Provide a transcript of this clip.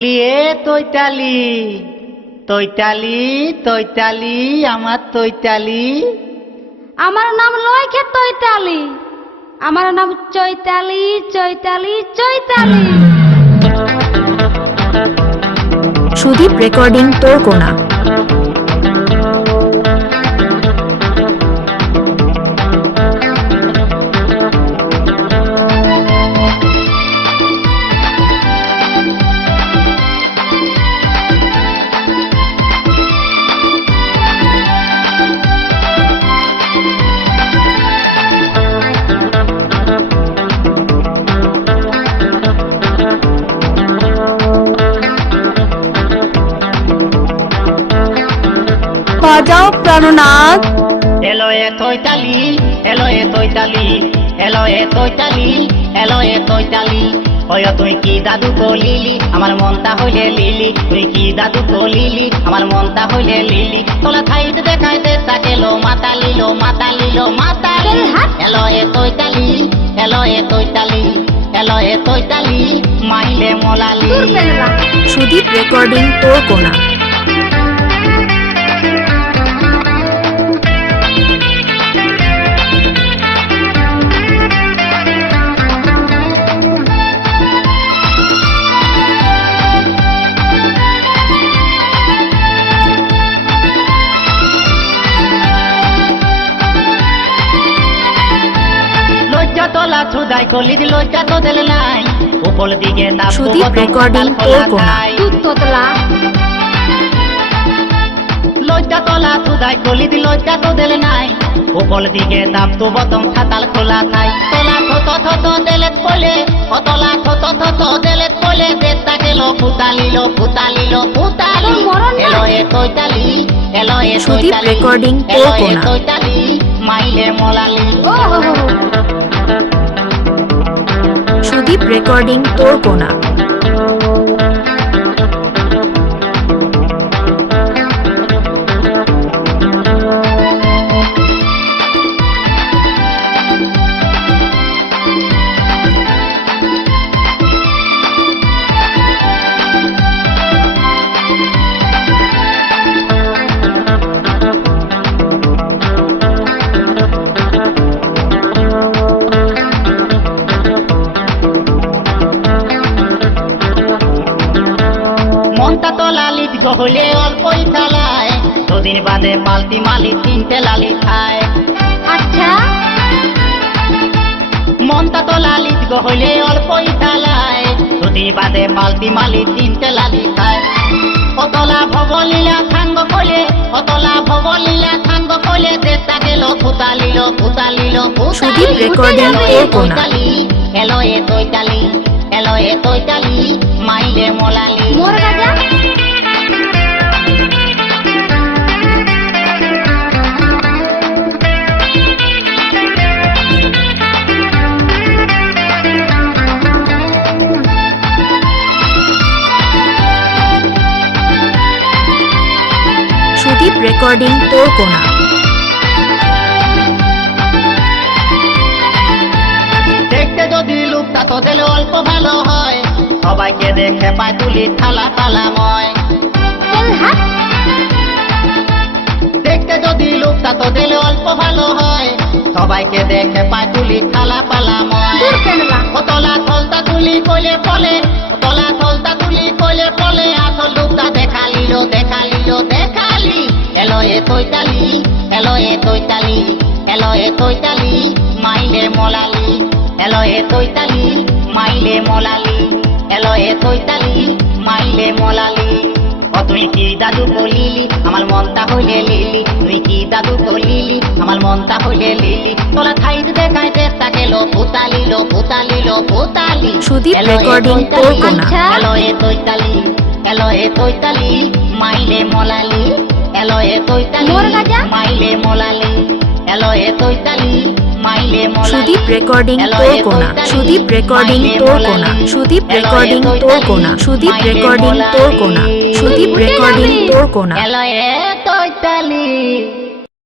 এ তৈতালি তৈতালি তৈতালি আমার তৈতালি। আমার নাম লয়কে তৈতালি, আমার নাম চৈতালি চৈতালি চৈতালি। সুদীপ রেকর্ডিং তোরকোনা। বাজাও প্রাণনাথ। এলো এ তৈতালি এলো এ তৈতালি এলো এ তৈতালি এলো এ তৈতালি। ওই তুই কি দাদু কলিলি আমার মনটা হইলে লিলি, তুই কি দাদু কলিলি আমার মনটা হইলে লিলি। তোলা থাইত দেখাইতে তাকেলো মাতালিলো মাতালিলো মাতালি। এলো এ তৈতালি এলো এ তৈতালি এলো এ তৈতালি মাইলে মোলালি। সুদীপ রেকর্ডিং তোরকোনা। তোলা ছুদাই কলি দিল লজ্জা তো দিল নাই, উপর দিকে সুদীপ রেকর্ডিং তোরকোনা। লজ্জা তোলা ছুদাই কলি দিল লজ্জা তো দিল নাই, উপর দিকে দাপ তো বতম ছাতাল খোলা থাই। তোলা থত থত দেলেত পলে ও তোলা থত থত দেলেত পলে দেতা গেল ফুতালিলো ফুতালিলো ফুতালি। এলো এ তৈতালি এলো এ সুদীপ তৈতালি রেকর্ডিং এলো এ তোরকোনা। তৈতালি মাইলে মোলালি। সুদীপ রেকর্ডিং তোরকোনা। মনটা তো লালিত গহলে অল্পই চালায়, দুদিন বাদে পাল্টি মালি তিনটে লালি খায়। আচ্ছা মনটা তো লালিত গহলে অল্পই চালায়, দুদিন বাদে পাল্টি মালি তিনটে লালি খায়। অতলা ভবলীলা সাঙ্গ কলে অতলা ভবলীলা সাঙ্গ কলে দেতা গেল ফুতালিলো ফুতালিলো সুদীপ রেকর্ডিং তোরকোনা। এলো এ তৈতালি এলো এ তৈতালি মাইলে মোলালি। মোর রাজা সুদীপ রেকর্ডিং তোরকোনা। দেখতে যদি লোকটা তো দিলে অল্প ভালো হয়, সবাইকে দেখে পায় তুলি থালা তালাময়। দেখতে যদি লোকটা তো দিলে অল্প ভালো হয়, সবাইকে দেখে পায় তুলি থালা পালাময়। ওতলা থলতা তুলি কইলে পলে ওতলা থলতা তুলি কইলে পলে আসল লোকটা দেখালিলো দেখালিলো দেখালি। এলো এ তৈতালি এলো এ তৈতালি এলো এ তৈতালি মাইলে মোলালি। এলো এ তৈতালি মাইলে মোলালি এলো এ তৈতালি মাইলে মোলালি। ও তুই কি দাদু কলিলি আমার মনটা হইলে লিলি, তুই কি দাদু কলিলি আমার মনটা হইলে লিলি। তোলা থাইত দেখাইতে তাকেলো ফুতালিলো ফুতালিলো ফুতালি। সুদীপ এলো এ রেকর্ডিং তৈতালি, তোরকোনা। এলো এ তৈতালি এলো এ তৈতালি মাইলে মোলালি। এলো এ তৈতালি মোর রাজা। মাইলে মোলালি এলো এ তৈতালি মাইলে মোলালি। সুদীপ রেকর্ডিং তোরকোনা। সুদীপ রেকর্ডিং তোরকোনা। সুদীপ রেকর্ডিং তোরকোনা। সুদীপ রেকর্ডিং তোরকোনা। সুদীপ রেকর্ডিং তোরকোনা। এলো এ তৈতালি।